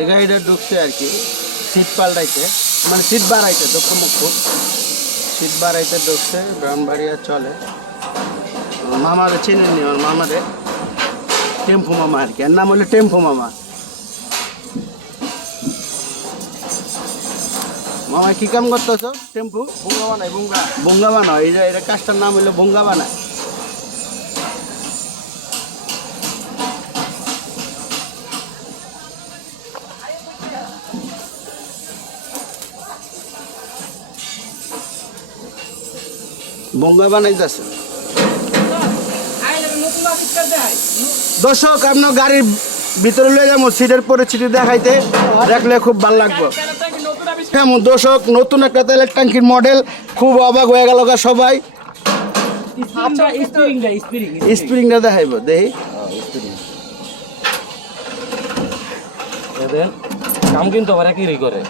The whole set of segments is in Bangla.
এই গাড়িটা ঢুকছে আর কি সিট পাল্টাইতে, মানে সিট বাড়াইতে, দুঃখ মুখ সিট বাড়াইতে ঢুকছে। ব্রাহ্মণবাড়িয়া চলে। মামারে চেনেননি? আমার মামারে টেম্পু মামা আর কি, এর নাম হলো টেম্পু মামা। মামা কি কাম করতেছ? টেম্পু বুঙ্গা বানাই, বুঙ্গা। বঙ্গা বানাও? এই যে এটা কাজটার নাম হলো বঙ্গা বানায়। বঙ্গা বানাইতেছে। দর্শক, আপনার গাড়ির ভিতরে লয়ে যাবো, সিটের পরিস্থিতি দেখাইতে, দেখলে খুব ভালো লাগবে। কেমন দর্শক, নতুন একটা তেলের ট্যাঙ্কির মডেল, খুব অবাক হয়ে গেল সবাই। স্প্রিংটা দেখাইব, দেখি কাম কিন্তু আবার একই করে,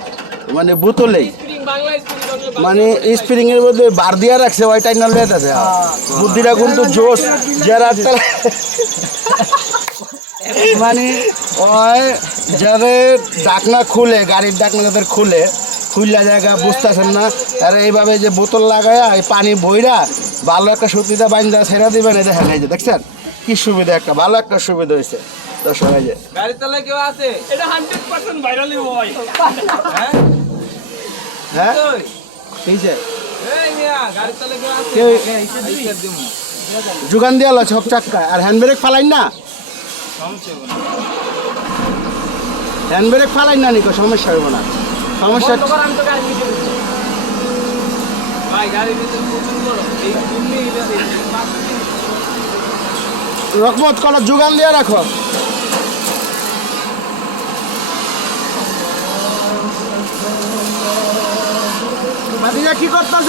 মানে বোতলেই, মানে স্প্রিং এর মধ্যে বার দিয়া রাখছে, ওইটাই না লেট আছে। বুদ্ধিটা কিন্তু জোশ। যারা মানে ওই যাদের ডাকনা খুলে, গাড়ির ডাকনা যাদের খুলে জায়গা বুঝতেছেন না, আর এইভাবে যে বোতল লাগায়া এই পানি বইরা ভালো একটা সুতিটা বাইন্দা ছেড়া দিবেন, এই দেখেন, এই যে দেখছেন কি সুবিধা, একটা ভালো একটা সুবিধা হয়েছে। দর্শক, এই যে গাড়ি চালায় কেউ আছে, এটা 100% ভাইরালি হয়। হ্যাঁ এই যে এই মিয়া গাড়ি চালায় কেউ আছে, যোগান দেওয়া আছে সব চাক্কায়। আর হ্যান্ড ব্রেক ফালাইন না, হ্যান্ড ব্রেক ফালাইন না নিকো, সমস্যা হইব না। সমস্যা রকমত করা যোগান দিয়ে রাখো। মাদিনা কি করতেছ?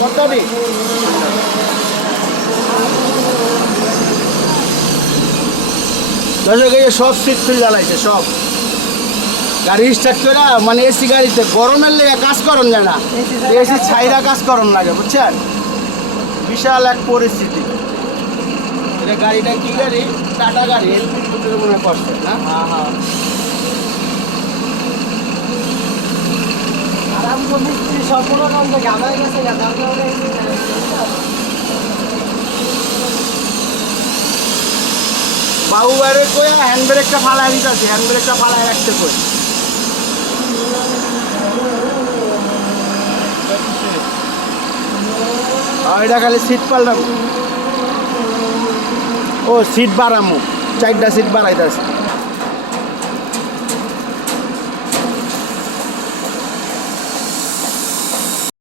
কতটি দর্শক, এই সব সিট ফিল জ্বালাইছে, সব গাড়ি স্টার্ট করে, মানে এসি গাড়িতে গরমের লেগে কাজ করন যায় না, এসি ছাইরা কাজ করন লাগে, বুঝছেন? বিশাল এক পরিস্থিতি। এটা গাড়িটা কি গাড়ি? টাটা গাড়ি, মনে করছে না? বাবু বাইরে কইয়া হ্যান্ড ব্রেকটা ফালাই দিতেছে, হ্যান্ড ব্রেকটা ফালাই রাখতে কই। এটা খালি সিট পাল্টাম, ও সিট বাড়ামো, 4টা সিট বাড়াইতেছে।